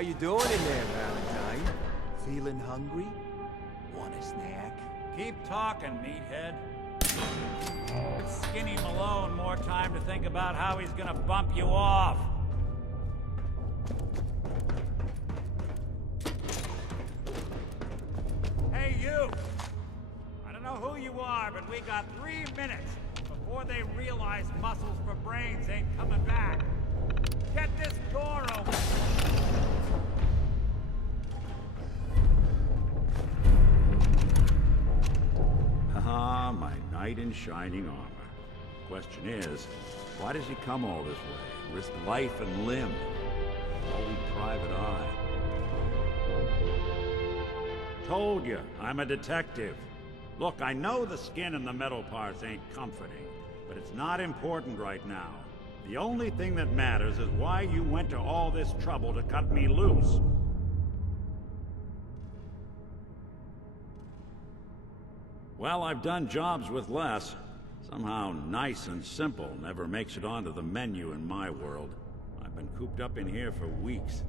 you doing in there, Valentine? Feeling hungry? Want a snack? Keep talking, meathead. Give Skinny Malone more time to think about how he's gonna bump you off. Hey, you! I don't know who you are, but we got 3 minutes before they realize muscles for brains ain't coming back. Get this door open! Ah, my knight in shining armor. Question is, why does he come all this way? Risk life and limb? Old private eye. Told you, I'm a detective. Look, I know the skin and the metal parts ain't comforting, but it's not important right now. The only thing that matters is why you went to all this trouble to cut me loose. Well, I've done jobs with less. Somehow nice and simple never makes it onto the menu in my world. I've been cooped up in here for weeks.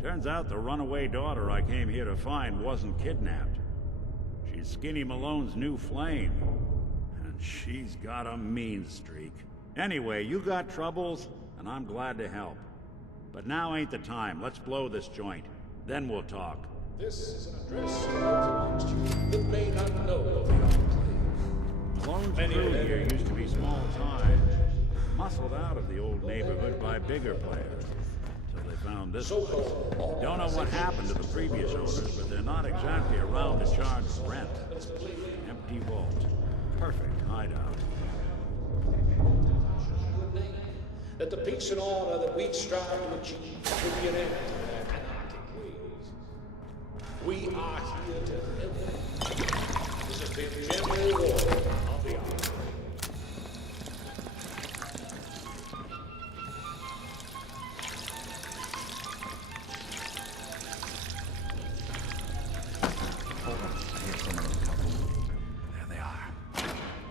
Turns out the runaway daughter I came here to find wasn't kidnapped. She's Skinny Malone's new flame. And she's got a mean streak. Anyway, you got troubles, and I'm glad to help. But now ain't the time. Let's blow this joint. Then we'll talk. This is an address to those amongst you that may not know of the enclave. Malone's crew here used to be small time, muscled out of the old neighborhood by bigger players. Until they found this place. Don't know what happened to the previous owners, but they're not exactly around to charge rent. Empty vault. Perfect hideout. That the peace and order that we strive to achieve will be an end to their anarchic ways. We are here to help. This has been General War of the Enclave. Hold on, I hear someone in a couple. There they are.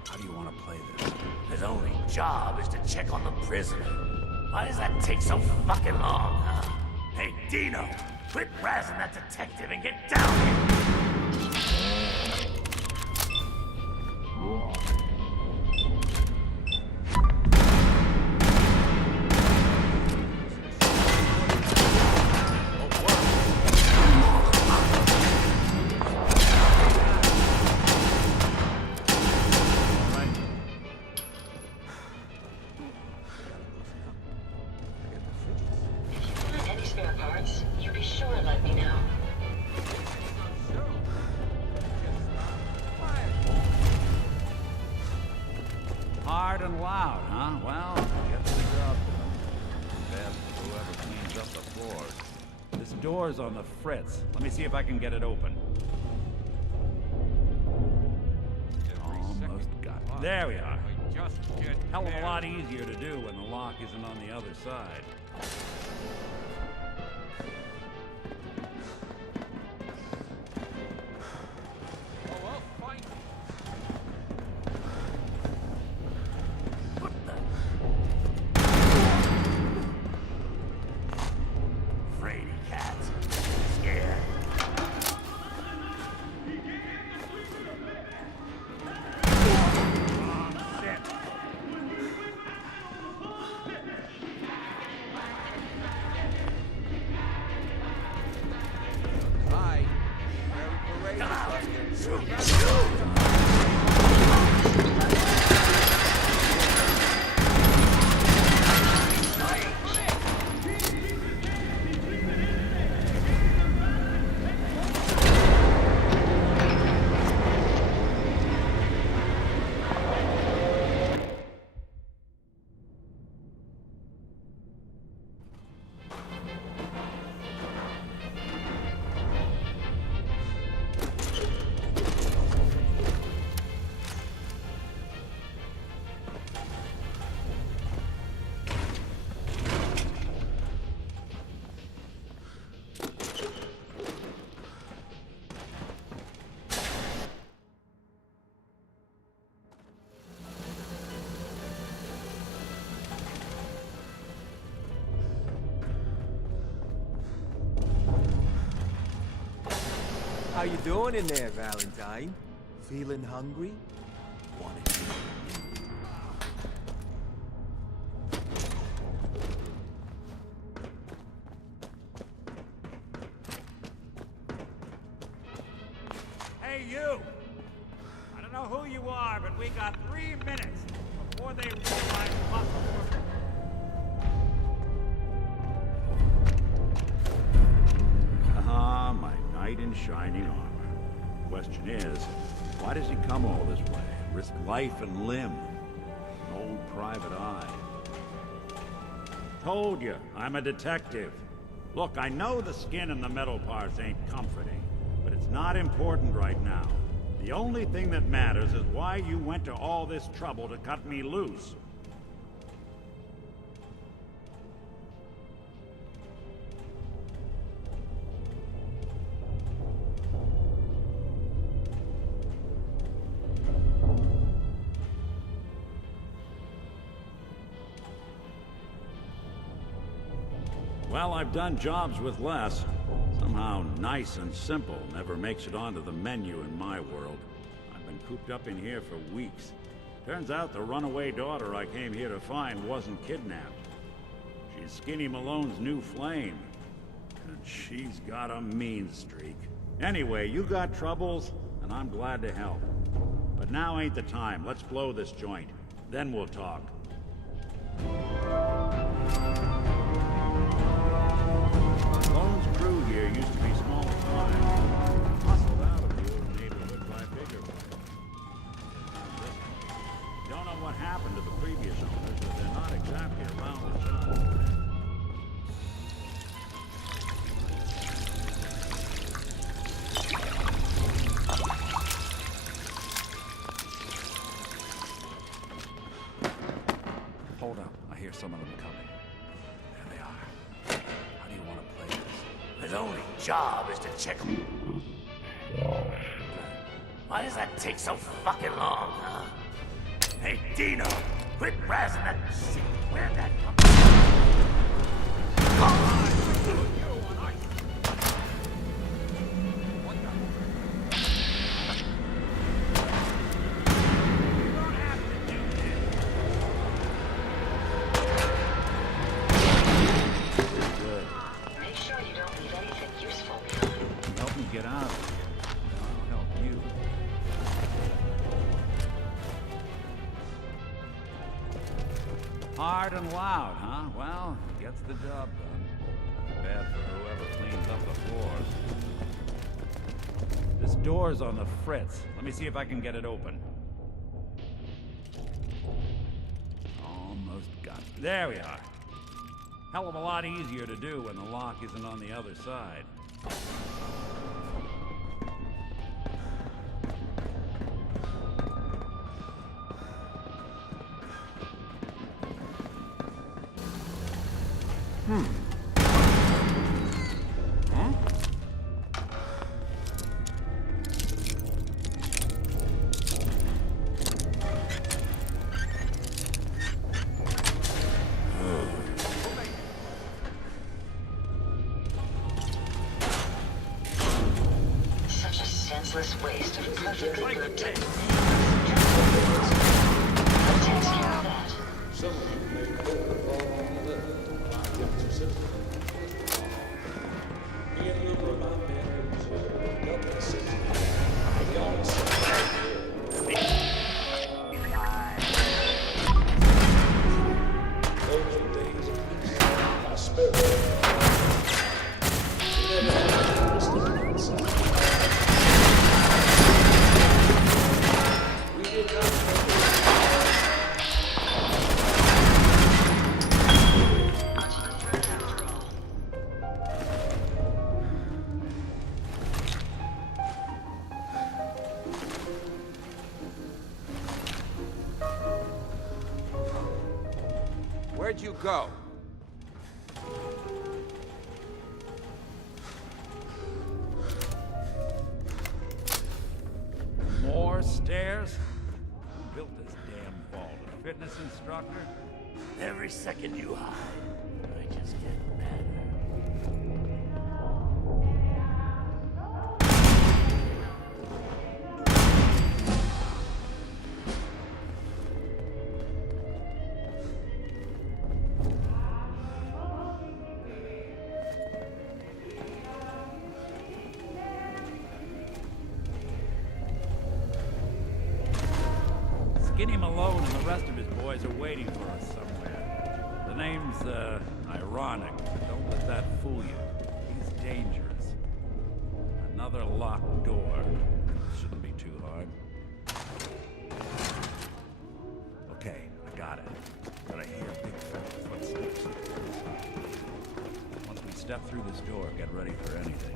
How do you want to play this? His only job is to check on the prisoner. Why does that take so fucking long, huh? Hey, Dino, quit razzing that detective and get down here! Hard and loud, huh? Well, gets the job done. Bad for whoever cleans up the floors. This door's on the fritz. Let me see if I can get it open. Almost got it. There we are. Hell of a lot easier to do when the lock isn't on the other side. you doing in there, Valentine? Feeling hungry? Want it? Hey, you! I don't know who you are, but we got 3 minutes before they realize what we're... Ah, my knight in shining armor. Question is, why does he come all this way? Risk life and limb? An old private eye. Told you, I'm a detective. Look, I know the skin and the metal parts ain't comforting, but it's not important right now. The only thing that matters is why you went to all this trouble to cut me loose. Well, I've done jobs with less. Somehow nice and simple never makes it onto the menu in my world. I've been cooped up in here for weeks. Turns out the runaway daughter I came here to find wasn't kidnapped. She's Skinny Malone's new flame. And she's got a mean streak. Anyway, you got troubles, and I'm glad to help. But now ain't the time. Let's blow this joint. Then we'll talk. Malone's crew here used to be small time. Hustled out of the old neighborhood by bigger ones. Don't know what happened to the previous owners, but they're not exactly around the shop. Hold up. I hear some of them coming. There they are. How do you want to play this? His only job is to check them. Why does that take so fucking long, huh? Hey, Dino, quit razzing that shit. Where'd that come Make sure you don't leave anything useful behind. Help me get out of here. I'll help you. Hard and loud, huh? Well, gets the job done. Bad for whoever cleans up the floors. This door's on the fritz. Let me see if I can get it open. Almost got it. There we are. Hell of a lot easier to do when the lock isn't on the other side. Such a senseless waste of perfectly good technology. What takes care of that? Some of you may know on the left. I get to sit. Me and a number of my men got that system. We all those are days of peace. I spare them. We never had to stand outside. We did not know. Where'd you go? More stairs? Who built this damn vault? A fitness instructor? Every second you hide, I just get madder. Skinny Malone and the rest of his boys are waiting for us somewhere. The name's, ironic, but don't let that fool you. He's dangerous. Another locked door. Shouldn't be too hard. Okay, I got it. But I hear big fat footsteps. Once we step through this door, get ready for anything.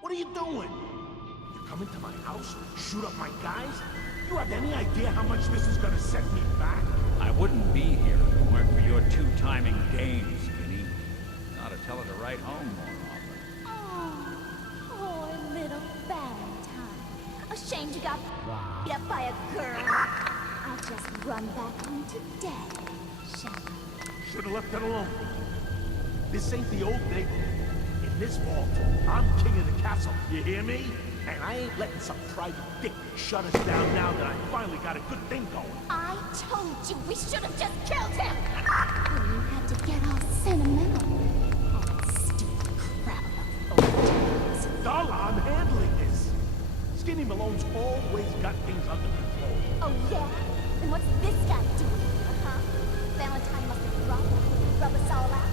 What are you doing? You come into my house, shoot up my guys? You have any idea how much this is gonna set me back? I wouldn't be here if it weren't for your two-timing games, Skinny. You ought to tell her to write home more often. Oh, poor little Valentine. Ashamed you got beat up by a girl. I'll just run back home today, shall I? Should've left it alone. This ain't the old neighborhood. In this vault, I'm king of the castle, you hear me? And I ain't letting some private dick shut us down now that I finally got a good thing going. I told you we should have just killed him! When you had to get all sentimental. All that stupid crap about old times. Darla, I'm handling this. Skinny Malone's always got things under control. Oh yeah? Then what's this guy doing here, huh? Valentine must have rub us all out.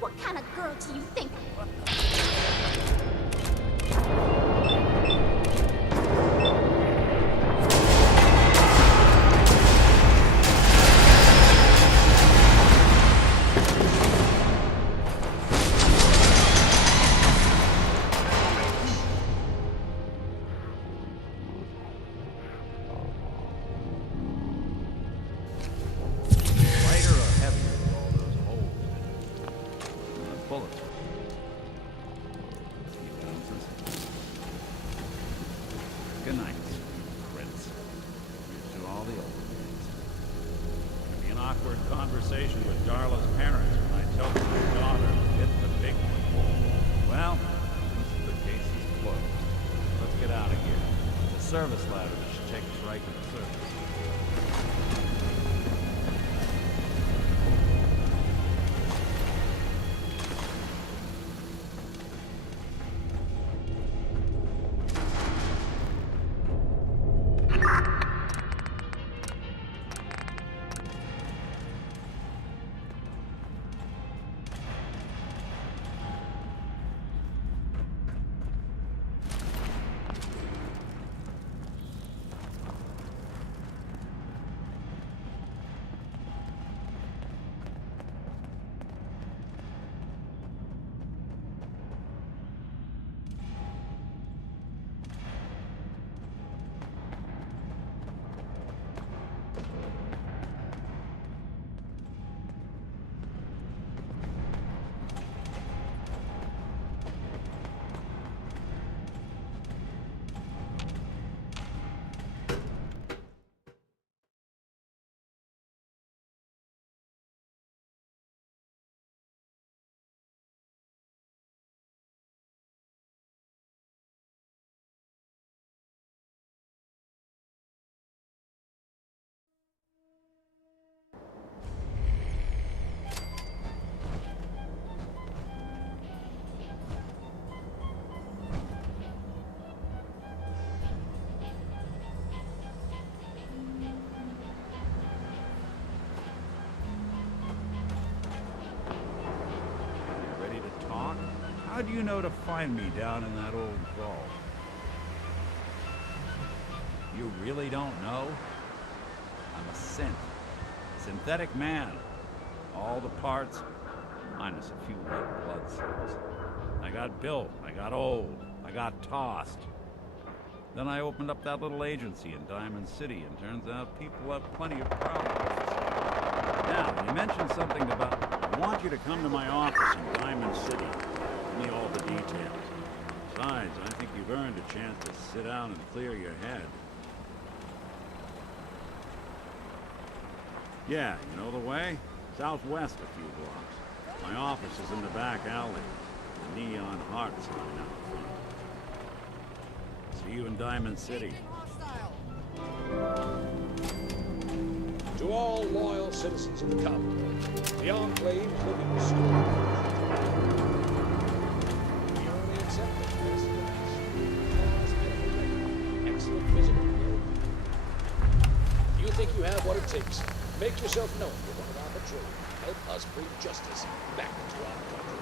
What kind of girl do you think? Lighter or heavier with all those holes in it? Bullets. Few ounces. Good night, Prince. Here's to all the old days. It'll be an awkward conversation with Darla's parents when I tell them my daughter hit the big one. Well, at least the case is closed. Let's get out of here. The service ladder should take us right to the surface. How do you know to find me down in that old vault? You really don't know? I'm a synthetic man. All the parts, minus a few red blood cells. I got built, I got old, I got tossed. Then I opened up that little agency in Diamond City, and turns out people have plenty of problems. Now, you mentioned something about... I want you to come to my office in Diamond City. Give me all the details. Besides, I think you've earned a chance to sit down and clear your head. Yeah, you know the way? Southwest a few blocks. My office is in the back alley. The neon heart sign out front. See you in Diamond City. To all loyal citizens of the Commonwealth, the Enclave is looking to store. We only accept the best of excellent physical ability. If you think you have what it takes, make yourself known to one of our patrol. Help us bring justice back to our country.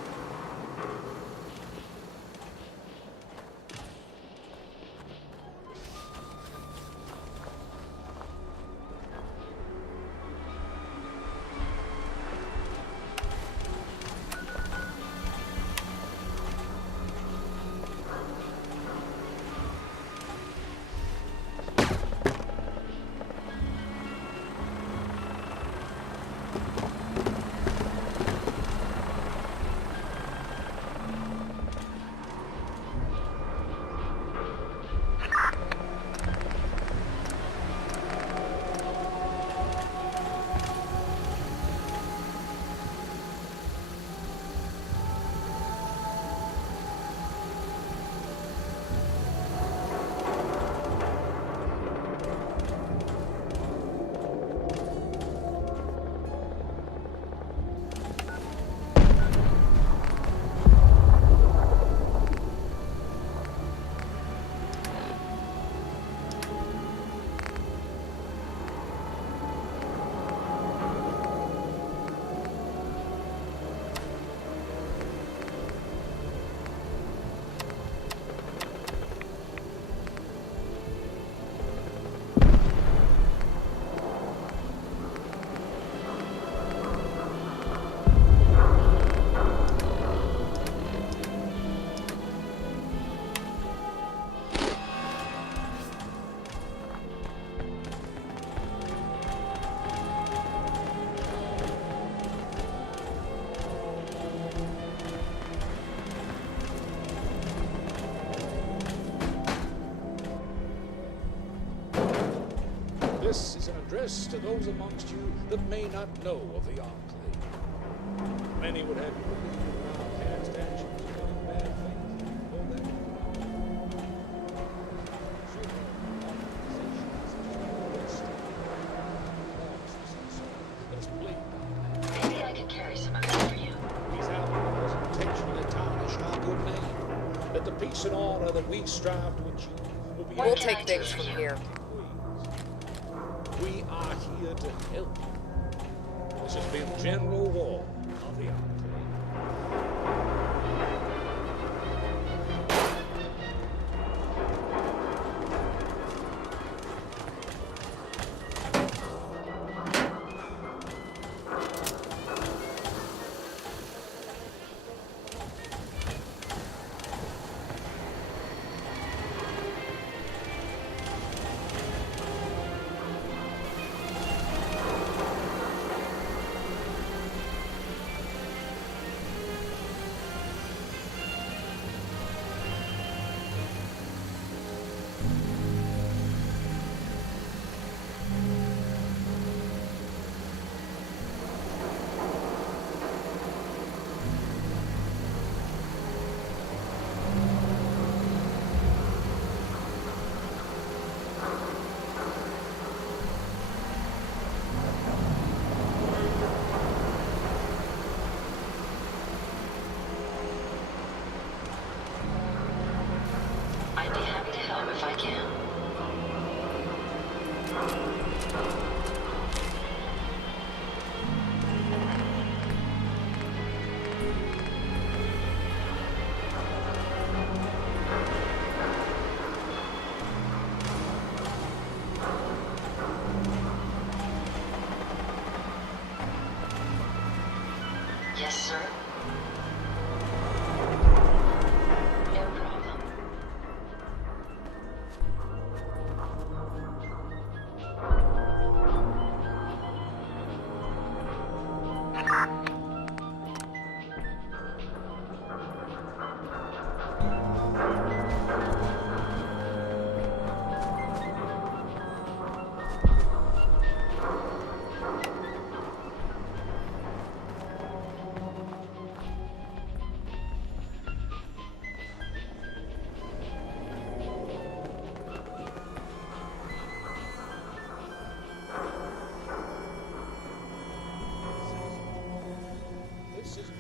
This is an address to those amongst you that may not know of the Enclave. Many would have you believe in our past actions and done bad things. Oh, that Maybe I can carry some of that for you. these outlaws intentionally tarnish our good name. That the peace and order that we strive to achieve will be What We'll can I take do things for from you? here. We are here to help you. This has been General War of the Enclave.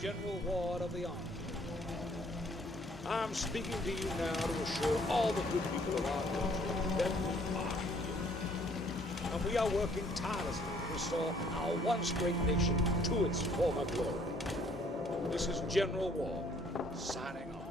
General Ward of the Army. I'm speaking to you now to assure all the good people of our country that we are here. And we are working tirelessly to restore our once great nation to its former glory. This is General Ward, signing off.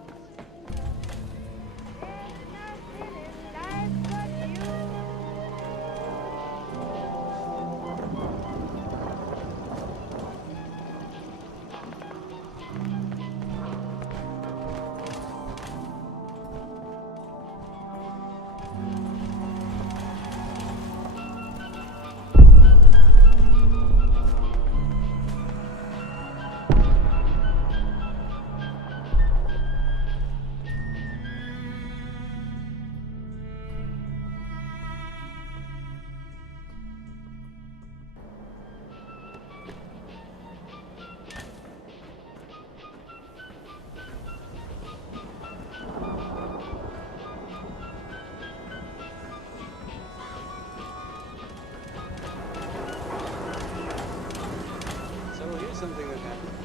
Something that happened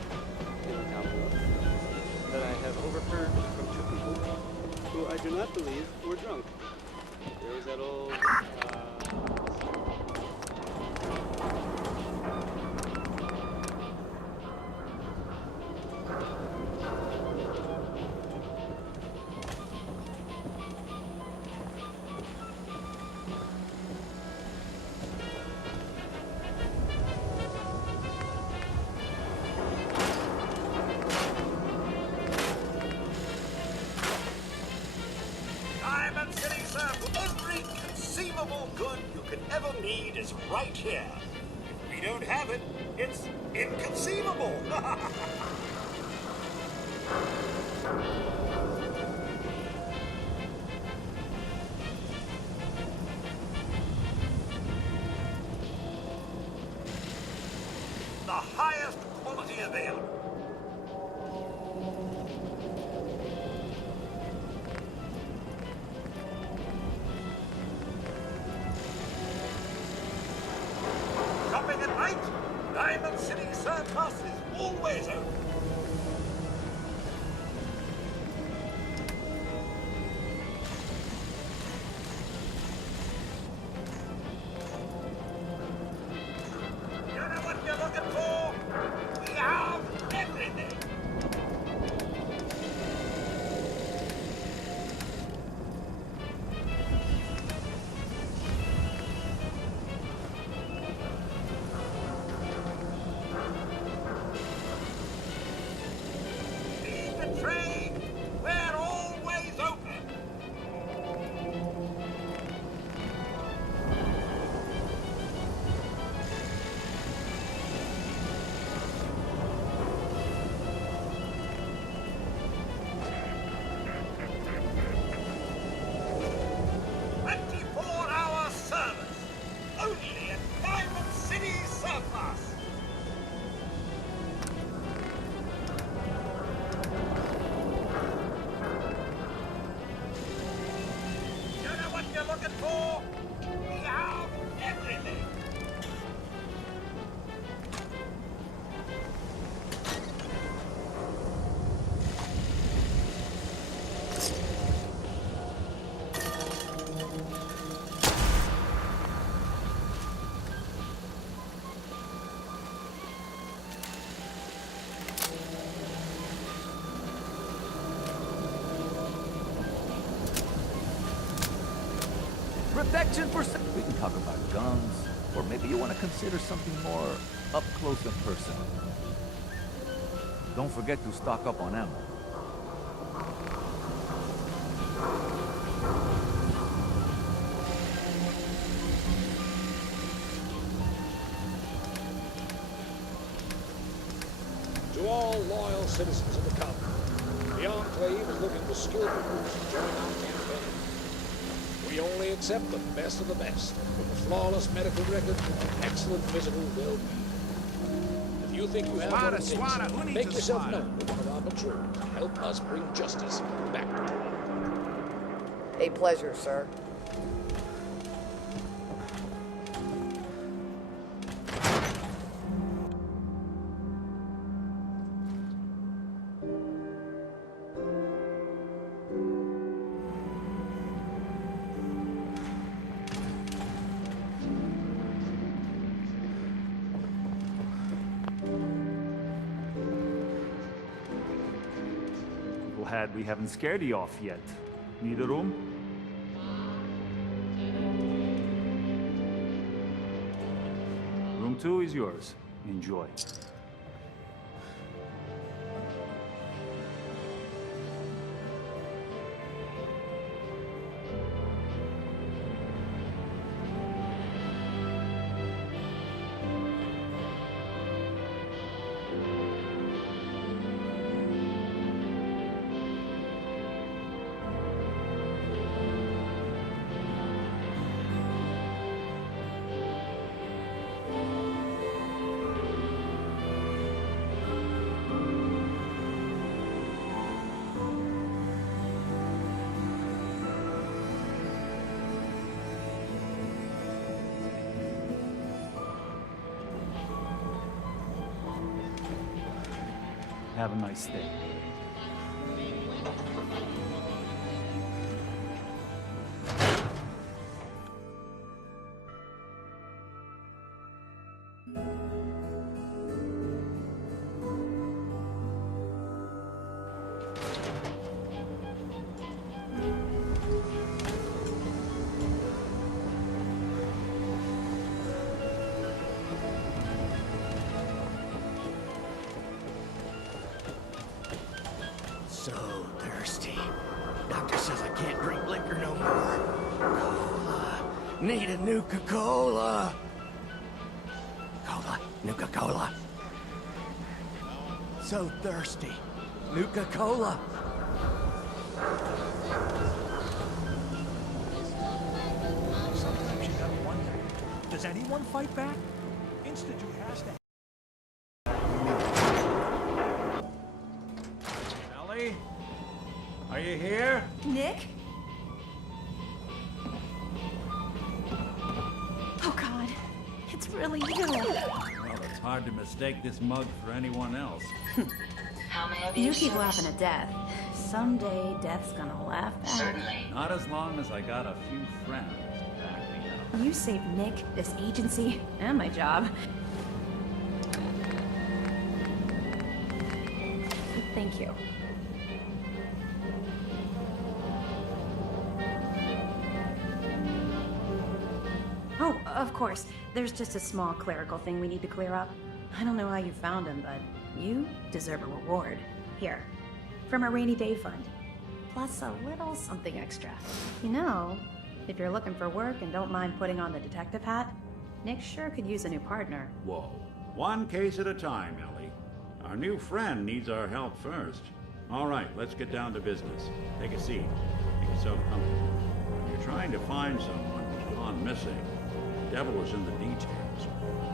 in the town below that I have overheard from two people who I do not believe were drunk. There was that old, every conceivable good you could ever need is right here. If we don't have it, it's inconceivable. The highest quality available. Shopping at night? Diamond City Surplus is always open. You know what you're looking for? We have everything. Trade, we're always open. "24-hour service, only at Diamond City Surplus." You're looking for? We have everything. Protection for... We can talk about guns, or maybe you want to consider something more up close and personal. Don't forget to stock up on ammo. To all loyal citizens of the colony, the Enclave is looking for skilled recruits to join our campaign. We only accept the best of the best, with a flawless medical record and excellent physical well-being. If you think you have what it takes, make yourself known to one of our patrols and help us bring justice back to Toronto. A pleasure, sir. knucklehead we haven't scared you off yet. Need a room? Room 2 is yours. Enjoy. Have a nice day. So thirsty. Doctor says I can't drink liquor no more. Cola. Need a Nuka-Cola. Cola. Nuka-Cola. So thirsty. Nuka-Cola. Sometimes you gotta wonder, does anyone fight back? Institute has to. Ellie? Are you here? Nick? Oh God, it's really you. Well, it's hard to mistake this mug for anyone else. How may I be You of keep service? laughing at death. Someday death's gonna laugh back. Certainly. Not as long as I got a few friends to back me up. You saved Nick, this agency, and my job. Thank you. Oh, of course. There's just a small clerical thing we need to clear up. I don't know how you found him, but you deserve a reward. Here, from our rainy day fund. Plus a little something extra. You know, if you're looking for work and don't mind putting on the detective hat, Nick sure could use a new partner. Whoa. One case at a time, Ellie. Our new friend needs our help first. All right, let's get down to business. Take a seat. Make yourself comfortable. When you're trying to find someone who's gone missing, the devil is in the details.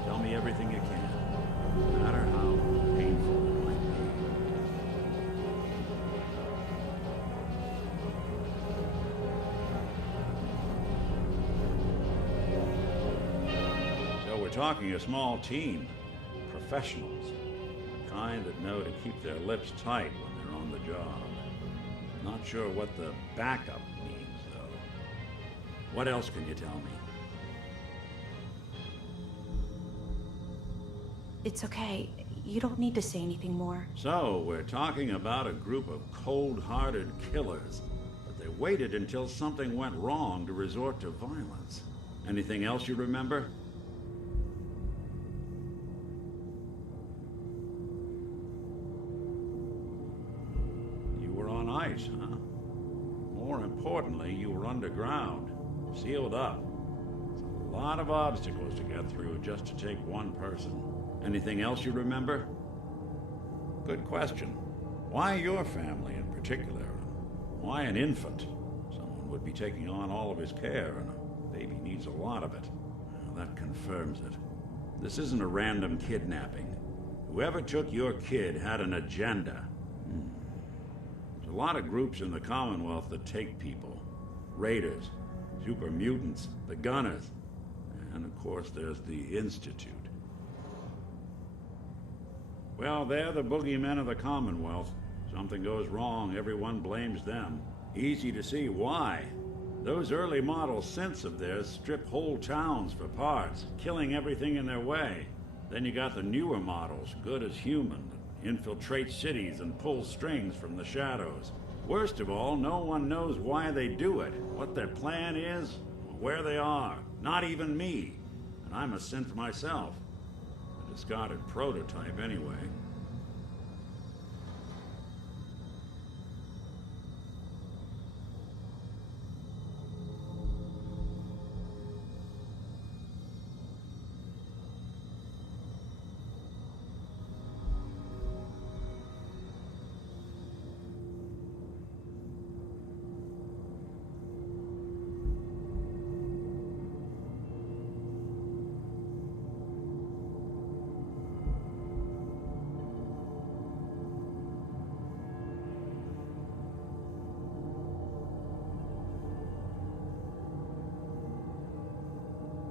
Tell me everything you can, no matter how painful it might be. So we're talking a small team. Professionals. Kind that know to keep their lips tight when they're on the job. Not sure what the backup means, though. What else can you tell me? It's okay. You don't need to say anything more. So, we're talking about a group of cold-hearted killers, but they waited until something went wrong to resort to violence. Anything else you remember? You were on ice, huh? More importantly, you were underground, sealed up. It's a lot of obstacles to get through just to take one person. Anything else you remember? Good question. Why your family in particular? Why an infant? Someone would be taking on all of his care, and a baby needs a lot of it. Well, that confirms it. This isn't a random kidnapping. Whoever took your kid had an agenda. There's a lot of groups in the Commonwealth that take people. Raiders, super mutants, the Gunners, and of course there's the Institute. Well, they're the boogeymen of the Commonwealth. Something goes wrong, everyone blames them. Easy to see why. Those early model synths of theirs strip whole towns for parts, killing everything in their way. Then you got the newer models, good as human, that infiltrate cities and pull strings from the shadows. Worst of all, no one knows why they do it, what their plan is, or where they are. Not even me. And I'm a synth myself. A discarded prototype, anyway.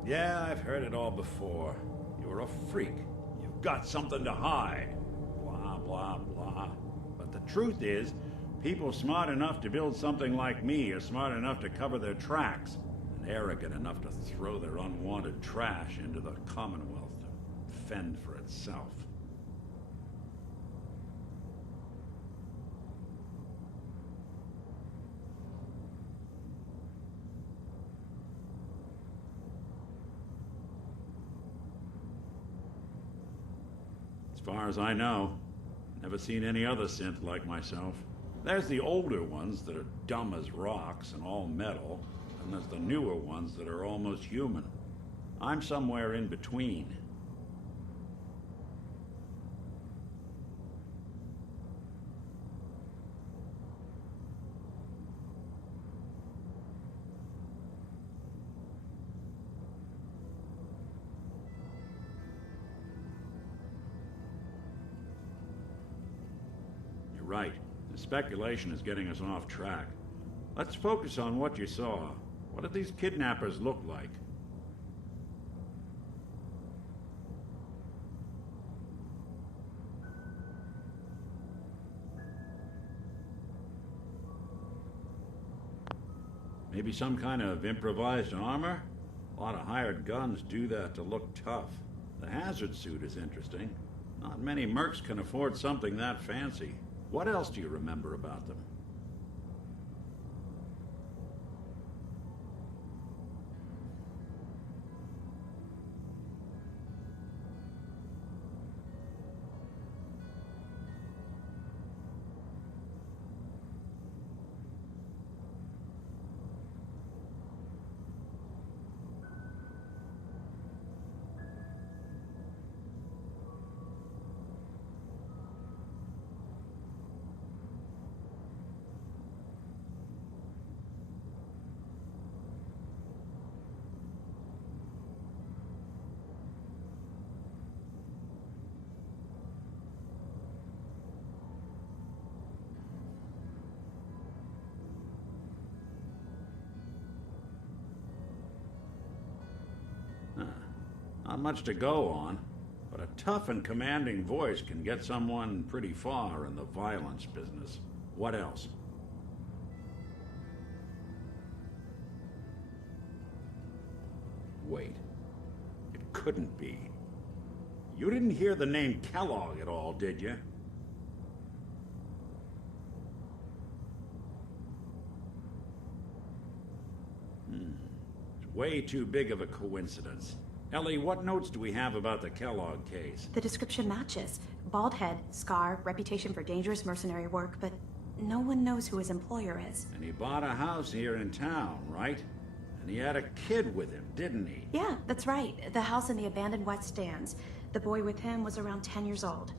Yeah, I've heard it all before. You're a freak. You've got something to hide. Blah, blah, blah. But the truth is, people smart enough to build something like me are smart enough to cover their tracks, and arrogant enough to throw their unwanted trash into the Commonwealth to fend for itself. As far as I know, never seen any other synth like myself. There's the older ones that are dumb as rocks and all metal, and there's the newer ones that are almost human. I'm somewhere in between. Right. The speculation is getting us off track. Let's focus on what you saw. What did these kidnappers look like? Maybe some kind of improvised armor? A lot of hired guns do that to look tough. The hazard suit is interesting. Not many mercs can afford something that fancy. What else do you remember about them? Not much to go on, but a tough and commanding voice can get someone pretty far in the violence business. What else? Wait. It couldn't be. You didn't hear the name Kellogg at all, did you? It's way too big of a coincidence. Ellie, what notes do we have about the Kellogg case? The description matches. Bald head, scar, reputation for dangerous mercenary work, but no one knows who his employer is. And he bought a house here in town, right? And he had a kid with him, didn't he? Yeah, that's right. The house in the abandoned West Stands. The boy with him was around 10 years old.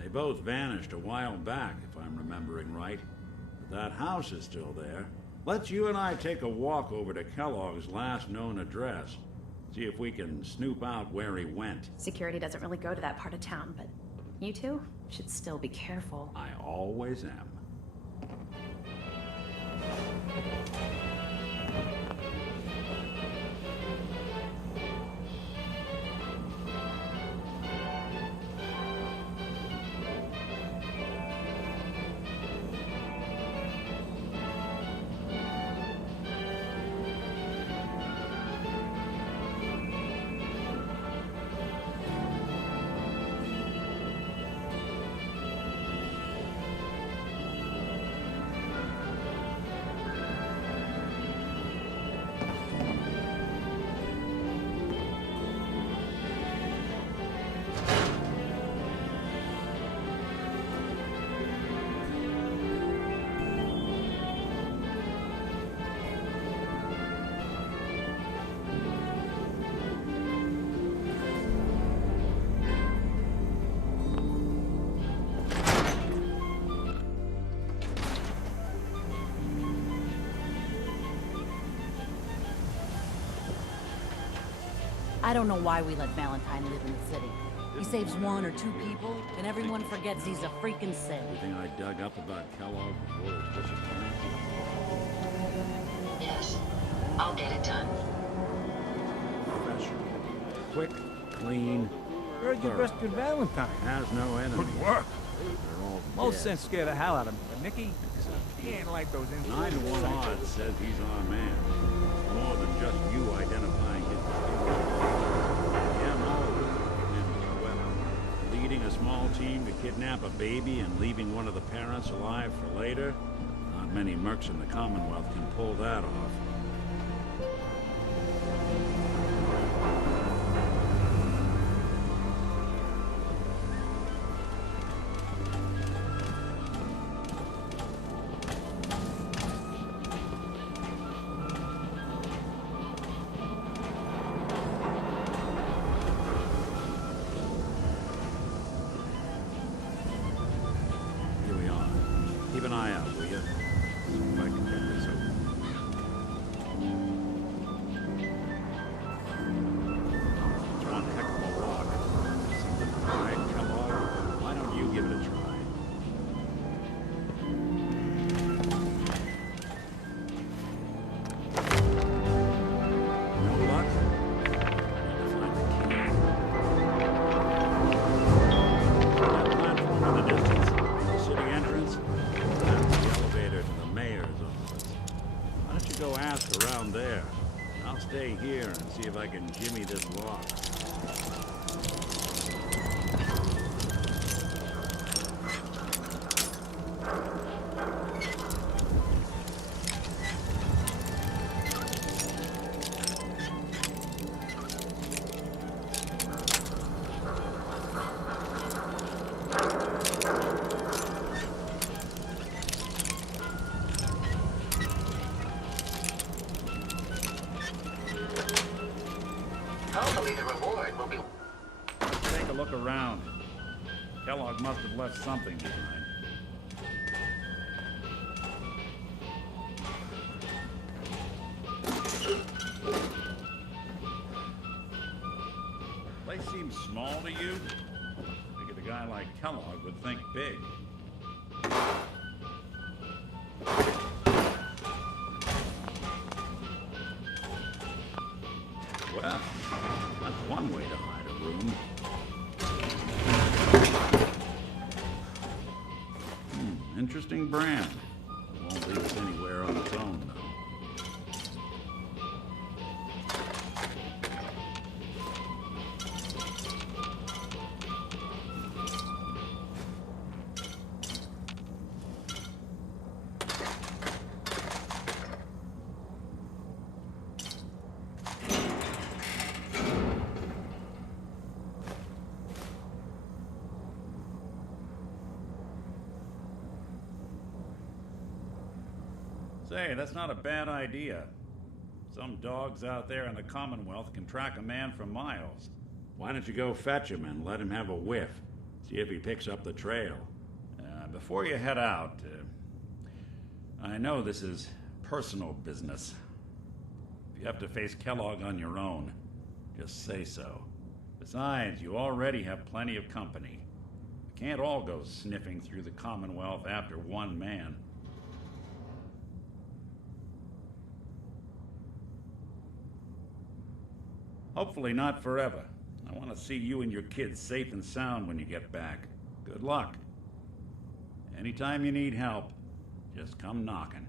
They both vanished a while back, if I'm remembering right. But that house is still there. Let's you and I take a walk over to Kellogg's last known address. See if we can snoop out where he went. Security doesn't really go to that part of town, but you two should still be careful. I always am. I don't know why we let Valentine live in the city. He saves 1 or 2 people, and everyone forgets he's a freaking sin. Everything I dug up about Kellogg before his disappearance? Yes. I'll get it done. Professional. Quick, clean, Heard you thorough. bested Valentine. Has no enemy. Good work. They're all Most dead. sense scared the hell out of me, but Nicky, he ain't like those 9 to 1 odds says he's our man. More than just you identifying his leading a small team to kidnap a baby and leaving one of the parents alive for later? Not many mercs in the Commonwealth can pull that off. Keep an eye out, will you? See if I can get this open. It's one heck of a lock. Seems like a right, Kellogg. Why don't you give it a try? No luck? I need to find the key. That platform in the distance. The city entrance. The elevator to the mayor's office. Why don't you go ask around there? I'll stay here and see if I can jimmy this lock. Hopefully the reward will be... Take a look around. Kellogg must have left something behind. Place seems small to you? Figured a guy like Kellogg would think big. Well, that's one way to hide a room. Interesting brand. Won't leave us anywhere on its own, though. Say, that's not a bad idea. Some dogs out there in the Commonwealth can track a man for miles. Why don't you go fetch him and let him have a whiff? See if he picks up the trail. Before you head out, I know this is personal business. If you have to face Kellogg on your own, just say so. Besides, you already have plenty of company. You can't all go sniffing through the Commonwealth after one man. Hopefully not forever. I want to see you and your kids safe and sound when you get back. Good luck. Anytime you need help, just come knocking.